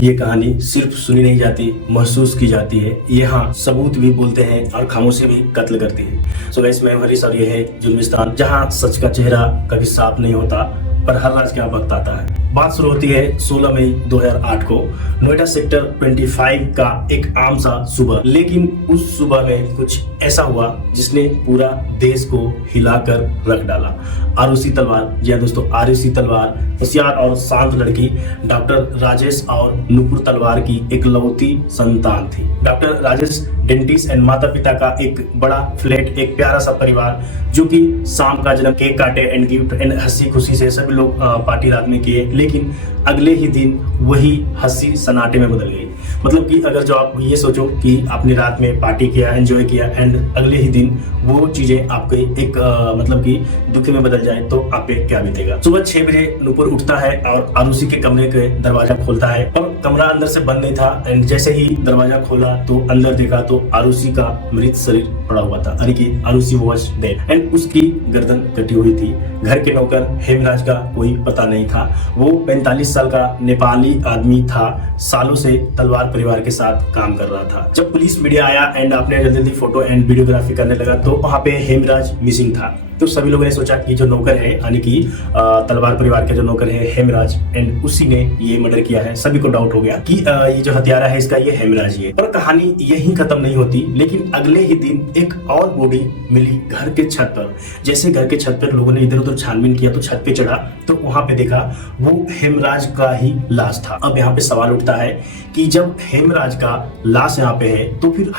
ये कहानी सिर्फ सुनी नहीं जाती, महसूस की जाती है। यहाँ सबूत भी बोलते हैं और खामोशी भी कत्ल करती है। सो गाइस, मैं हरीश और ये है जुल्मिस्तान, जहाँ सच का चेहरा कभी साफ नहीं होता पर हर राज का वक्त आता है। बात शुरू होती है 16 मई 2008 को नोएडा सेक्टर 25 का एक आम सा सुबह। लेकिन उस सुबह में कुछ ऐसा हुआ जिसने पूरा देश को हिलाकर रख डाला। आरुषि तलवार, जी हाँ दोस्तों, आरुषि तलवार होशियार और शांत लड़की डॉक्टर राजेश और नुपुर तलवार की इकलौती संतान थी। डॉक्टर राजेश डेंटिस्ट एंड माता पिता का एक बड़ा फ्लैट, एक प्यारा सा परिवार जो कि शाम का जन्म केक काटे एंड गिफ्ट एंड हंसी खुशी से सभी लोग पार्टी रात में किए। लेकिन अगले ही दिन वही हंसी सन्नाटे में बदल गई। मतलब कि अगर जो आप ये सोचो कि आपने रात में पार्टी किया, एंजॉय किया एंड अगले ही दिन वो चीजें आपके एक मतलब कि दुख में बदल जाए तो आप पे क्या बीतेगा। सुबह 6 बजे नुपुर उठता है और आरुषि के कमरे के दरवाजा खोलता है और कमरा अंदर से बंद नहीं था। एंड जैसे ही दरवाजा खोला तो अंदर देखा तो आरुषि का मृत शरीर पड़ा हुआ था, यानी कि आरुषि वाज डेड एंड उसकी गर्दन कटी हुई थी। घर के नौकर हेमराज का कोई पता नहीं था। वो 45 साल का नेपाली आदमी था, सालों से तलवार परिवार के साथ काम कर रहा था। जब पुलिस मीडिया आया एंड आपने जल्दी जल्दी फोटो एंड वीडियोग्राफी करने लगा तो वहाँ पे हेमराज मिसिंग था। तो सभी लोगों ने सोचा कि जो नौकर है, यानी कि तलवार परिवार के जो नौकर है हेमराज, एंड उसी ने ये मर्डर किया है। सभी को डाउट हो गया कि ये जो हत्यारा है इसका ये हेमराज ही है। पर कहानी यही खत्म नहीं होती। लेकिन अगले ही दिन एक और बॉडी मिली घर के छत पर। जैसे घर के छत पर लोगों ने इधर उधर छानबीन किया तो छत पे चढ़ा तो वहां पे देखा वो हेमराज का ही लाश था। अब यहाँ पे सवाल उठता है कि जब हेमराज का लाश यहाँ पे है तो फिर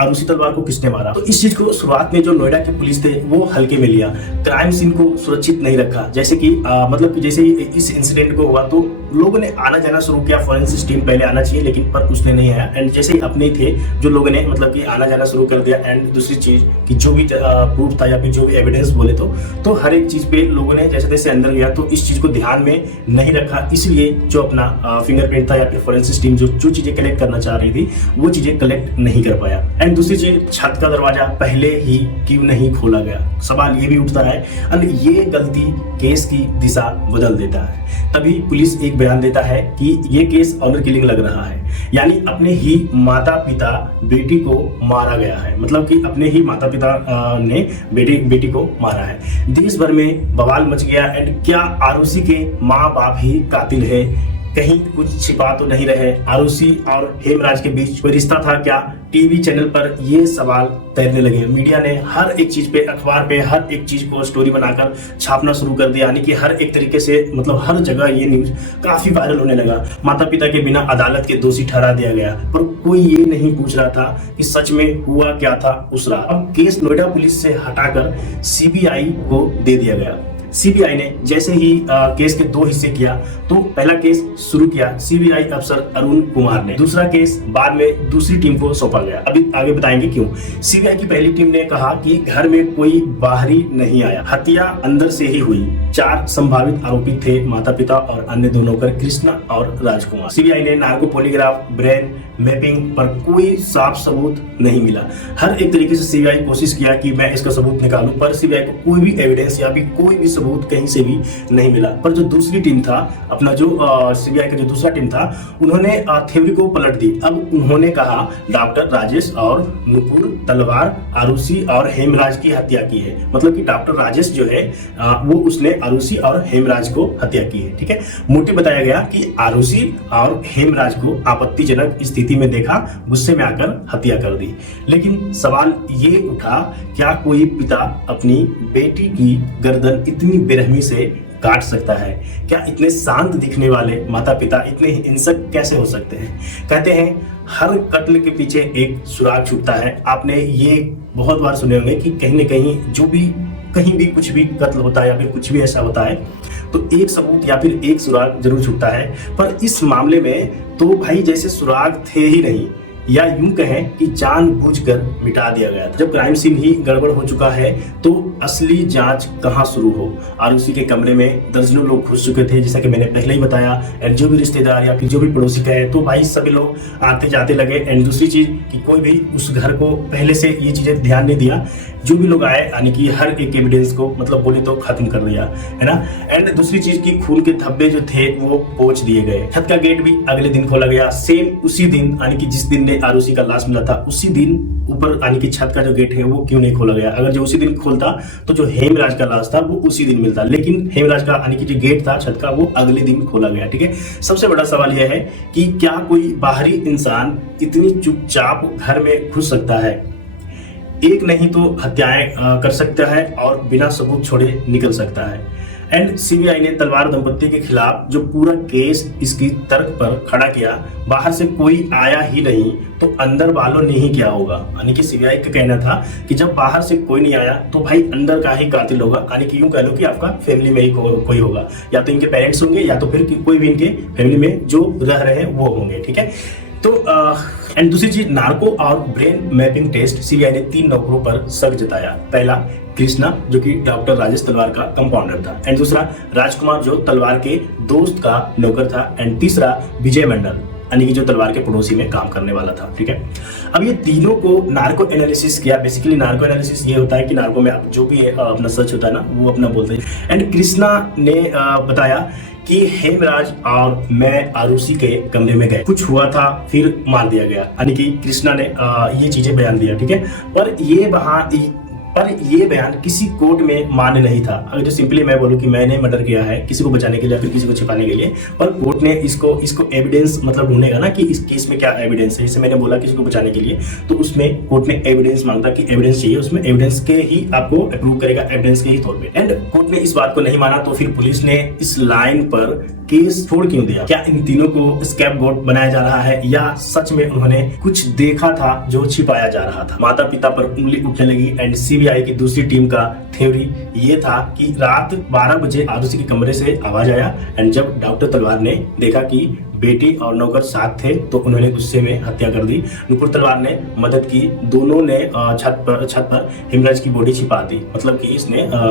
आरुषि तलवार को किसने मारा। तो इस चीज को शुरुआत में जो नोएडा के पुलिस थे वो हल्के में लिया, क्राइम सीन को सुरक्षित नहीं रखा। जैसे कि मतलब कि जैसे ही इस इंसिडेंट को हुआ तो लोगों ने आना जाना शुरू किया, फॉरेंसिक टीम पहले आना चाहिए लेकिन पर उसने नहीं आया। एंड जैसे ही अपने थे जो लोगों ने मतलब कि आना जाना शुरू कर दिया। एंड दूसरी चीज कि जो भी प्रूफ था या फिर जो भी एविडेंस बोले तो हर एक चीज पे लोगों ने जैसे तैसे अंदर गया तो इस चीज को ध्यान में नहीं रखा। इसलिए जो अपना फिंगरप्रिंट था या फिर फॉरेंसिक टीम जो चीजें कलेक्ट करना चाह रही थी वो चीजें कलेक्ट नहीं कर पाया। एंड दूसरी चीज, छत का दरवाजा पहले ही क्यों नहीं खोला गया, सवाल ये भी उठता है। और ये गलती केस की दिशा बदल देता है। तभी पुलिस एक बयान देता है कि ये केस ऑनर किलिंग लग रहा है, यानी अपने ही माता पिता बेटी को मारा गया है। मतलब कि अपने ही माता पिता ने बेटी को मारा है। देश भर में बवाल मच गया। एंड क्या आरुषि के माँ बाप ही कातिल है? कहीं कुछ छिपा तो नहीं रहे? आरुषि और हेमराज के बीच कोई रिश्ता था क्या? टीवी चैनल पर ये सवाल तैरने लगे। मीडिया ने हर एक चीज पे, अखबार पे हर एक चीज को स्टोरी बनाकर छापना शुरू कर दिया, यानी कि हर एक तरीके से मतलब हर जगह ये न्यूज काफी वायरल होने लगा। माता पिता के बिना अदालत के दोषी ठहरा दिया गया, पर कोई ये नहीं पूछ रहा था कि सच में हुआ क्या था उस रात। अब केस नोएडा पुलिस से हटाकर सीबीआई को दे दिया गया। सीबीआई ने जैसे ही केस के 2 हिस्से किया तो पहला केस शुरू किया सीबीआई अफसर अरुण कुमार ने, दूसरा केस बाद में दूसरी टीम को सौंपा गया। अभी आगे बताएंगे क्यों। सीबीआई की पहली टीम ने कहा कि घर में कोई बाहरी नहीं आया, हत्या अंदर से ही हुई। 4 संभावित आरोपी थे, माता पिता और अन्य 2 नौकर कृष्णा और राजकुमार। सीबीआई ने नार्को पॉलीग्राफ, ब्रेन मैपिंग पर कोई साफ सबूत नहीं मिला। हर एक तरीके से सीबीआई कोशिश किया कि मैं इसका सबूत निकालूं, पर सीबीआई को कोई भी एविडेंस या भी कोई भी सबूत कहीं से भी नहीं मिला। पर जो दूसरी टीम था, अपना जो सीबीआई का जो दूसरा टीम था, उन्होंने थ्योरी को पलट दी। अब उन्होंने कहा डॉक्टर राजेश और नुपुर तलवार आरुषि और हेमराज की हत्या की है। मतलब कि डॉक्टर राजेश जो है वो उसने आरुषि और हेमराज को हत्या की है। ठीक है, मोटिव बताया गया कि आरुषि और हेमराज को आपत्तिजनक स्थिति में देखा, गुस्से में आकर हत्या कर दी। लेकिन सवाल ये उठा, क्या कोई पिता अपनी बेटी की गर्दन इतनी बेरहमी से काट सकता है? क्या इतने शांत दिखने वाले माता पिता इतने हिंसक कैसे हो सकते हैं? कहते हैं हर कत्ल के पीछे एक सुराग छुपता है। आपने ये बहुत बार सुने होंगे कि कहीं न कहीं जो भी कहीं भी कुछ भी कत्ल होता है या फिर कुछ भी ऐसा होता है तो एक सबूत या फिर एक सुराग जरूर छुपता है। पर इस मामले में तो भाई जैसे सुराग थे ही नहीं, या यूं कहें कि जानबूझकर मिटा दिया गया था। जब क्राइम सीन ही गड़बड़ हो चुका है तो असली जांच कहां शुरू हो। आरुषि के कमरे में दर्जनों लोग घुस चुके थे, जैसा कि मैंने पहले ही बताया, एंड जो भी रिश्तेदार या फिर जो भी पड़ोसी कहे तो भाई सभी लोग आते जाते लगे। एंड दूसरी चीज कि कोई भी उस घर को पहले से ये चीजें ध्यान नहीं दिया, जो भी लोग आए यानी कि हर एक एविडेंस को मतलब बोले तो खत्म कर दिया, है ना। एंड दूसरी चीज की खून के धब्बे जो थे वो पोंछ दिए गए। छत का गेट भी अगले दिन खोला गया, सेम उसी दिन यानी कि जिस दिन ने आरुषि का लाश मिला था उसी दिन ऊपर यानी कि छत का जो गेट है वो क्यों नहीं खोला गया। अगर जो उसी दिन खोलता तो जो हेमराज का लाश था वो उसी दिन मिलता, लेकिन हेमराज का यानी कि जो गेट था छत का वो अगले दिन खोला गया। ठीक है, सबसे बड़ा सवाल यह है कि क्या कोई बाहरी इंसान इतनी चुपचाप घर में घुस सकता है। एक नहीं तो हत्याएं कर सकता है और बिना सबूत छोड़े निकल सकता है। एंड सीबीआई ने तलवार दंपत्ति के खिलाफ जो पूरा केस इसकी तर्क पर खड़ा किया, बाहर से कोई आया ही नहीं तो अंदर वालों ने ही क्या होगा। यानी कि सीबीआई का कहना था कि जब बाहर से कोई नहीं आया तो भाई अंदर का ही कातिल होगा। यानी कि यूं कह लो कि आपका फैमिली में ही कोई होगा, या तो इनके पेरेंट्स होंगे या तो फिर कोई भी इनके फैमिली में जो रह रहे हैं वो होंगे। ठीक है, तो एंड दूसरी चीज, नार्को और ब्रेन मैपिंग टेस्ट, सीबीआई ने 3 नौकरों पर शक जताया। पहला कृष्णा जो कि डॉक्टर राजेश तलवार का कंपाउंडर था, एंड दूसरा राजकुमार जो तलवार के दोस्त का नौकर था, एंड तीसरा विजय मंडल यानी कि जो तलवार के पड़ोसी में काम करने वाला था। ठीक है, अब ये तीनों को नार्को एनालिसिस किया। बेसिकली नार्को एनालिसिस ये होता है कि नार्को में जो भी अपना सर्च होता है ना वो अपना बोलते हैं। एंड कृष्णा ने बताया कि हेमराज और मैं आरुषि के कमरे में गए, कुछ हुआ था फिर मार दिया गया। यानी कि कृष्णा ने ये चीजें बयान दिया। ठीक है, पर ये बयान किसी कोर्ट में मान्य नहीं था। अगर जो सिंपली मैं बोलूं कि मैंने मर्डर किया है किसी को बचाने के लिए या फिर किसी को छिपाने के लिए, पर कोर्ट ने इसको एविडेंस मतलब ढूंढेगा ना कि इस केस में क्या एविडेंस है। जैसे मैंने बोला किसी को बचाने के लिए तो उसमें कोर्ट ने एविडेंस मांगता कि एविडेंस चाहिए, उसमें एविडेंस के ही आपको अप्रूव करेगा, एविडेंस के ही तौर पे। एंड कोर्ट ने इस बात को नहीं माना तो फिर पुलिस ने इस लाइन पर केस छोड़ क्यों दिया। क्या इन तीनों को स्कैपगोट बनाया जा रहा है या सच में उन्होंने कुछ देखा था जो छिपाया जा रहा था। माता पिता पर उंगली उठने लगी। एंड सीबीआई की दूसरी टीम का थ्योरी ये था कि रात 12 बजे आरुषि के कमरे से आवाज आया, एंड जब डॉक्टर तलवार ने देखा कि बेटी और नौकर साथ थे तो उन्होंने गुस्से में हत्या कर दी। नुपुर तलवार ने मदद की, दोनों ने छत पर हेमराज की बॉडी छिपा दी, मतलब कि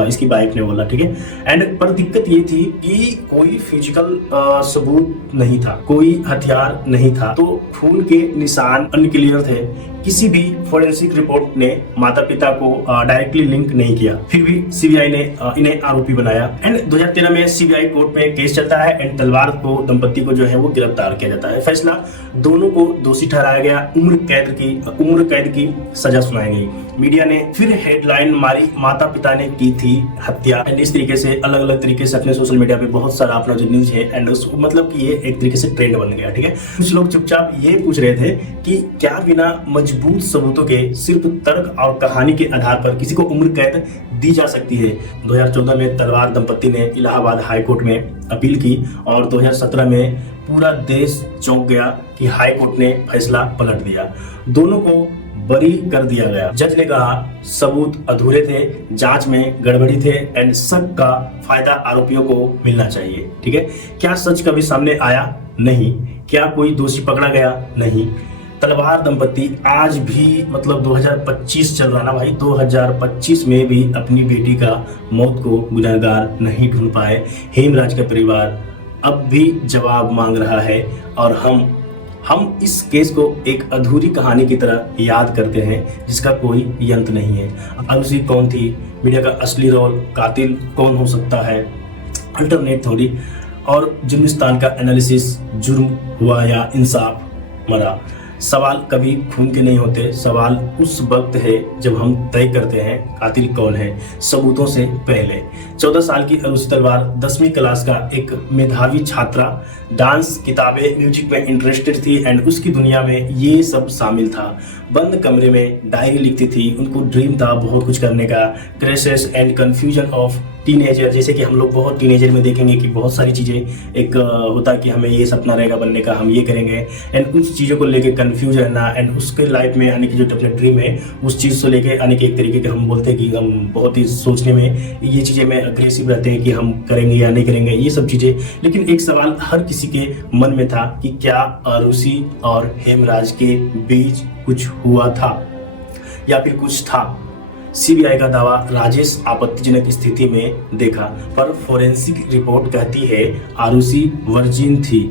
इसकी बाइक ने बोला। ठीक है, एंड पर दिक्कत ये थी कि कोई फिजिकल सबूत नहीं था, कोई हथियार नहीं था, तो खून के निशान अनक्लियर थे। किसी भी फोरेंसिक रिपोर्ट ने माता पिता को डायरेक्टली लिंक नहीं किया, फिर भी सीबीआई ने इन्हें आरोपी बनाया। एंड 2013 में सीबीआई कोर्ट में केस चलता है एंड तलवार को दंपति को जो है वो गिरफ्तार किया जाता है। फैसला, दोनों को दोषी ठहराया गया, उम्र कैद की सजा सुनाई गई। मीडिया ने फिर हेडलाइन मारी, माता पिता ने की थी हत्या। एंड इस तरीके से अलग अलग तरीके से अपने सोशल मीडिया पे बहुत सारा अपना जो न्यूज है एंड मतलब कि ये एक तरीके से ट्रेंड बन गया। ठीक है, कुछ लोग चुपचाप ये पूछ रहे थे कि क्या बिना मजबूत सबूतों के सिर्फ तर्क और कहानी के आधार पर किसी को उम्र कैद दी जा सकती है। 2014 में तलवार दंपति ने इलाहाबाद हाई कोर्ट में अपील की और 2017 में पूरा देश चौंक गया कि हाई कोर्ट ने फैसला पलट दिया, दोनों को बरी कर दिया गया। जज ने कहा सबूत अधूरे थे, जांच में गड़बड़ी थे एंड शक का फायदा आरोपियों को मिलना चाहिए। ठीक है, क्या सच कभी सामने आया? नहीं। क्या कोई दोषी पकड़ा गया? नहीं। तलवार दंपति आज भी मतलब 2025 चल रहा ना भाई, 2025 में भी अपनी बेटी का मौत को गुनहगार नहीं ढूंढ पाए। हेमराज का परिवार अब भी जवाब मांग रहा है और हम इस केस को एक अधूरी कहानी की तरह याद करते हैं जिसका कोई अंत नहीं है। आरुषि कौन थी? मीडिया का असली रोल? कातिल कौन हो सकता है? अल्टरनेट थ्योरी और जुर्मिस्तान का एनालिसिस, जुर्म हुआ या इंसाफ मरा। सवाल कभी खून के नहीं होते, सवाल उस वक्त है जब हम तय करते हैं कातिल कौन है, सबूतों से पहले। 14 साल की आरुषि तलवार 10वीं क्लास का एक मेधावी छात्रा, डांस, किताबें, म्यूजिक में इंटरेस्टेड थी एंड उसकी दुनिया में ये सब शामिल था। बंद कमरे में डायरी लिखती थी। उनको ड्रीम था बहुत कुछ करने का। क्रेशेस एंड कंफ्यूजन ऑफ टीनेजर, जैसे कि हम लोग बहुत टीनेजर में देखेंगे कि बहुत सारी चीज़ें एक होता कि हमें ये सपना रहेगा बनने का, हम ये करेंगे, एंड उस चीज़ों को लेके कंफ्यूज रहना, एंड उसके लाइफ में आने की जो अपने ड्रीम है उस चीज़ को लेके आने के एक तरीके के हम बोलते हैं कि हम बहुत ही सोचने में ये चीज़ें में अग्रेसिव रहते हैं कि हम करेंगे या नहीं करेंगे ये सब चीज़ें। लेकिन एक सवाल हर किसी के मन में था कि क्या आरुषि और हेमराज के बीच कुछ हुआ था या फिर कुछ था। सीबीआई का दावा राजेश आपत्तिजनक स्थिति में देखा, पर फोरेंसिक रिपोर्ट कहती है आरुषि वर्जिन थी।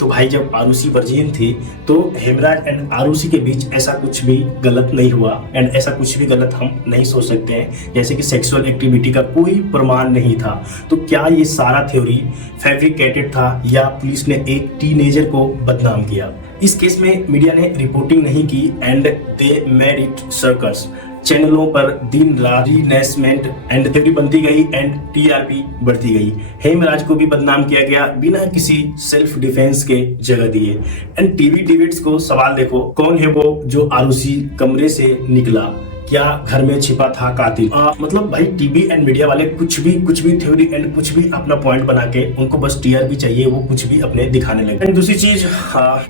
तो भाई जब आरुषि वर्जिन थी तो हेमराज एंड आरुषि के बीच ऐसा कुछ भी गलत नहीं हुआ, एंड ऐसा कुछ भी गलत हम नहीं सोच सकते हैं, जैसे कि सेक्सुअल एक्टिविटी का कोई प्रमाण नहीं था। तो क्या ये सारा थ्योरी फैब्रिकेटेड था या पुलिस ने एक टीनेजर को बदनाम किया। इस केस में मीडिया ने रिपोर्टिंग नहीं की and they made it circus. चैनलों पर दिन रात रीनेसमेंट एंड थ्योरी बनती गई एंड टीआरपी बढ़ती गई। हेमराज को भी बदनाम किया गया बिना किसी सेल्फ डिफेंस के जगह दिए। एंड टीवी डिबेट्स को सवाल देखो, कौन है वो जो आरुषि कमरे से निकला, क्या घर में छिपा था कातिल। मतलब भाई टीवी एंड मीडिया वाले कुछ भी थ्योरी एंड कुछ भी अपना पॉइंट बना के उनको बस टीआरपी चाहिए, वो कुछ भी अपने दिखाने लगे। एंड दूसरी चीज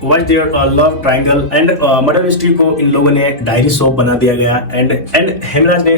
was their love triangle and murder mystery को इन लोगों ने डायरी सोप बना दिया गया। एंड हेमराज ने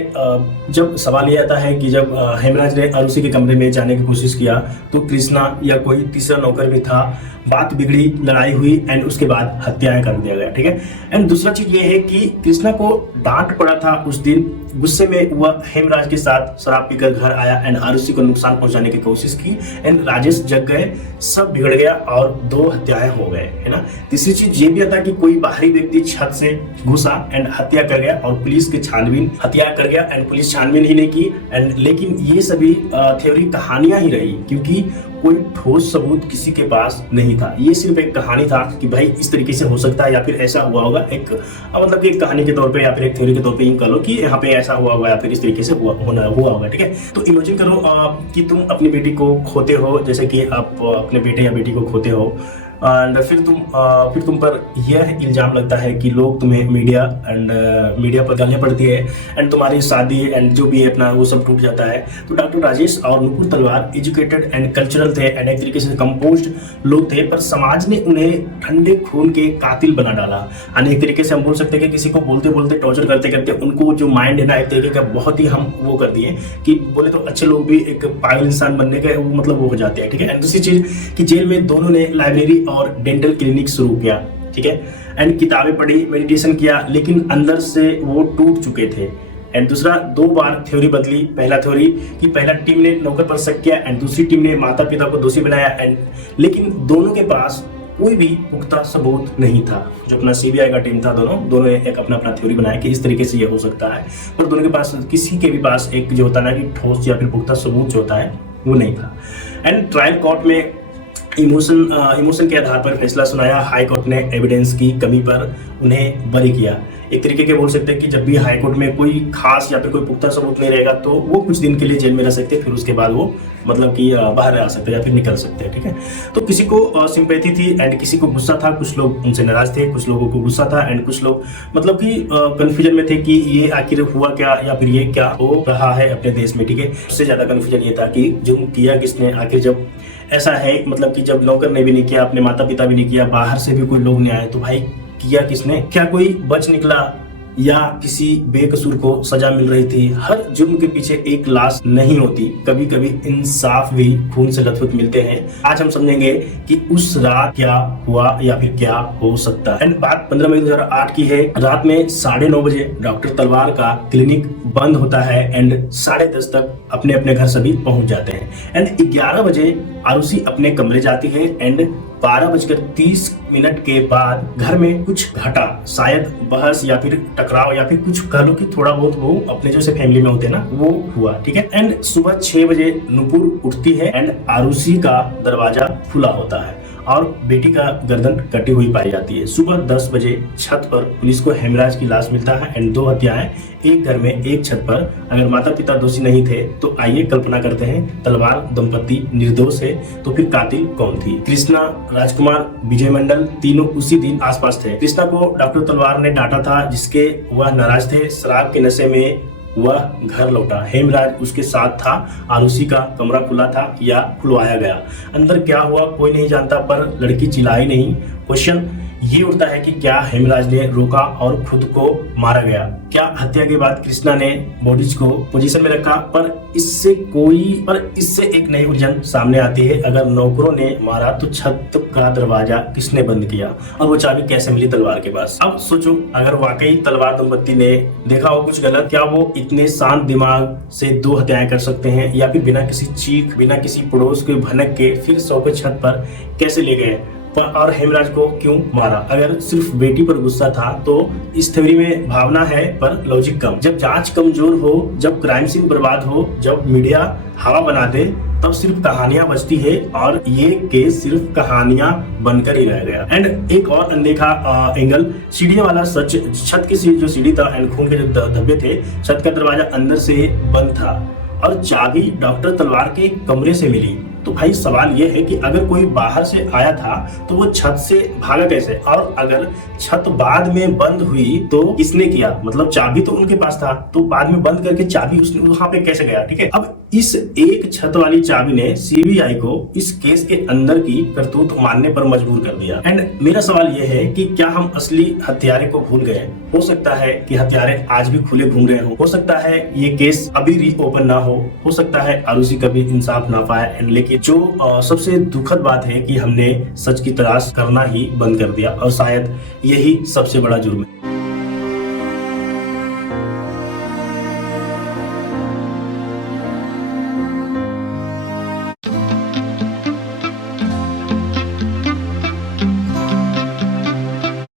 जब सवाल ये आता है कि जब हेमराज ने आरुषि के कमरे में जाने की कोशिश किया तो कृष्णा या कोई तीसरा नौकर भी था, बात बिगड़ी, लड़ाई हुई एंड उसके बाद हत्याएं कर दिया गया। ठीक है। एंड दूसरा चीज ये है कि कृष्णा को डांट पड़ा था उस दिन, गुस्से में वह हेमराज के साथ शराब पीकर घर आया एंड आरुषि को नुकसान पहुंचाने की कोशिश की एंड राजेश जग गए, सब बिगड़ गया और 2 हत्याएं हो गए, है ना। तीसरी चीज ये भी आता कि कोई बाहरी व्यक्ति छत से घुसा एंड हत्या कर गया और पुलिस की छानबीन हत्या कर गया एंड पुलिस छानबीन ही नहीं की। एंड लेकिन ये सभी थ्योरी कहानियां ही रही क्योंकि कोई ठोस सबूत किसी के पास नहीं था। ये सिर्फ एक कहानी था कि भाई इस तरीके से हो सकता है या फिर ऐसा हुआ होगा, एक मतलब कि एक कहानी के तौर पे या फिर एक थ्योरी के तौर पे यूं कह लो कि यहाँ पे ऐसा हुआ होगा या फिर इस तरीके से हुआ होगा। ठीक है। तो इमेजिन करो कि तुम अपनी बेटी को खोते हो, जैसे कि आप अपने बेटे या बेटी को खोते हो एंड फिर तुम पर यह इल्जाम लगता है कि लोग तुम्हें मीडिया पर गालियां पड़ती है एंड तुम्हारी शादी एंड जो भी है अपना वो सब टूट जाता है। तो डॉक्टर राजेश और नुपुर तलवार एजुकेटेड एंड कल्चरल थे एंड एक तरीके से कंपोज्ड लोग थे, पर समाज ने उन्हें ठंडे खून के कातिल बना डाला। यानी एक तरीके से हम बोल सकते हैं कि किसी को बोलते बोलते टॉर्चर करते करते उनको जो माइंड है ना एक तरीके का बहुत ही हम वो कर दिए कि बोले तो अच्छे लोग भी एक पागल इंसान बनने का वो मतलब वो हो जाते हैं। ठीक है। एंड दूसरी चीज कि जेल में दोनों ने लाइब्रेरी और डेंटल क्लिनिक शुरू किया। ठीक है। एंड किताबें पढ़ी, मेडिटेशन किया, लेकिन अंदर से वो टूट चुके थे। एंड दूसरा 2 बार थ्योरी बदली। पहला थ्योरी कि पहला टीम ने नौकर पर शक किया एंड दूसरी टीम ने माता पिता को दोषी बनाया एंड लेकिन दोनों के पास कोई भी पुख्ता सबूत नहीं था। जो अपना सीबीआई का टीम था दोनों ने एक अपना थ्योरी बनाया कि इस तरीके से ये हो सकता है, और दोनों के पास किसी के भी पास एक जो होता है ना कि ठोस या फिर पुख्ता सबूत जो होता है वो नहीं था। एंड ट्रायल कोर्ट में इमोशन के आधार पर फैसला सुनाया। हाई कोर्ट ने एविडेंस की कमी पर उन्हें बरी किया। एक तरीके के बोल सकते हैं कि जब भी हाई कोर्ट में कोई खास या फिर कोई पुख्ता सबूत नहीं रहेगा तो वो कुछ दिन के लिए जेल में रह सकते हैं, फिर उसके बाद वो मतलब कि बाहर आ सकते हैं या फिर निकल सकते हैं। ठीक है। तो किसी को सिंपैथी थी एंड किसी को गुस्सा था, कुछ लोग उनसे नाराज थे, कुछ लोगों को गुस्सा था एंड कुछ लोग मतलब कि कंफ्यूजन में थे कि ये आखिर हुआ क्या या फिर ये क्या हो रहा है अपने देश में। ठीक है। उससे ज्यादा कंफ्यूजन ये था कि जो किया किसने, आखिर जब ऐसा है मतलब कि जब नौकर ने भी नहीं किया, अपने माता पिता भी नहीं किया, बाहर से भी कोई लोग नहीं आए, तो भाई किया किसने? क्या कोई बच निकला या किसी बेकसूर को सजा मिल रही थी? हर जुर्म के पीछे एक लाश नहीं होती, कभी कभी इंसाफ भी खून से लथपथ मिलते हैं। आज हम समझेंगे कि उस रात क्या हुआ या फिर क्या हो सकता है। एंड बात 15 मई 2008 की है। रात में 9:30 बजे डॉक्टर तलवार का क्लिनिक बंद होता है एंड 10:30 तक अपने अपने घर सभी पहुंच जाते हैं। एंड 11 बजे आरुषि अपने कमरे जाती है एंड 12:30 के बाद घर में कुछ घटा, शायद बहस या फिर टकराव या फिर कुछ कह लो कि थोड़ा बहुत वो अपने जैसे फैमिली में होते हैं ना वो हुआ। ठीक है। एंड सुबह 6 बजे नुपुर उठती है एंड आरुषि का दरवाजा खुला होता है। और बेटी का गर्दन कटी हुई पाई जाती है। सुबह 10 बजे छत पर पुलिस को हेमराज की लाश मिलता है एंड 2 हत्याएं एक घर में एक छत पर। अगर माता पिता दोषी नहीं थे तो आइए कल्पना करते हैं, तलवार दंपति निर्दोष है तो फिर कातिल कौन थी? कृष्णा, राजकुमार, विजय मंडल तीनों उसी दिन आसपास थे। कृष्णा को डॉक्टर तलवार ने डांटा था जिसके वह नाराज थे। शराब के नशे में वह घर लौटा। हेमराज उसके साथ था। आरुषि का कमरा खुला था या खुलवाया गया, अंदर क्या हुआ कोई नहीं जानता, पर लड़की चिल्लाई नहीं। क्वेश्चन ये उठता है कि क्या हेमराज ने रोका और खुद को मारा गया? क्या हत्या के बाद कृष्णा ने बॉडीज को पोजीशन में रखा? पर इससे एक नई उलझन सामने आती है। अगर नौकरों ने मारा तो छत का दरवाजा किसने बंद किया और वो चाबी कैसे मिली तलवार के पास? अब सोचो, अगर वाकई तलवार दंपति ने देखा हो कुछ गलत, क्या वो इतने शांत दिमाग से 2 हत्याएं कर सकते हैं? या फिर बिना किसी चीख, बिना किसी पड़ोस के भनक के फिर 100 के छत पर कैसे ले गए और हेमराज को क्यों मारा? अगर सिर्फ बेटी पर गुस्सा था तो इस थ्योरी में भावना है पर लॉजिक कम। जब जांच कमजोर हो, जब क्राइम सीन बर्बाद हो, जब मीडिया हवा बना दे, तब सिर्फ कहानियां बचती है और ये केस सिर्फ कहानियां बनकर ही रह गया। एंड एक और अनदेखा एंगल, सीढ़ियों वाला सच। छत की जो सीढ़ी था एंड खून के जो धब्बे थे, छत का दरवाजा अंदर से बंद था और चाबी डॉक्टर तलवार के कमरे से मिली। तो भाई सवाल यह है कि अगर कोई बाहर से आया था तो वो छत से भागा कैसे? और अगर छत बाद में बंद हुई तो किसने किया? मतलब चाबी तो उनके पास था, तो बाद में बंद करके चाबी उसने वहां पे कैसे गया? ठीक है, अब इस एक छत वाली चाबी ने सीबीआई को इस केस के अंदर की करतूत मानने पर मजबूर कर दिया। एंड मेरा सवाल यह है कि क्या हम असली हत्यारे को भूल गए? हो सकता है कि हत्यारे आज भी खुले घूम रहे हो सकता है ये केस अभी रीओपन ना हो सकता है आरुषि कभी इंसाफ ना पाए। लेकिन जो सबसे दुखद बात है कि हमने सच की तलाश करना ही बंद कर दिया और शायद यही सबसे बड़ा जुर्म है।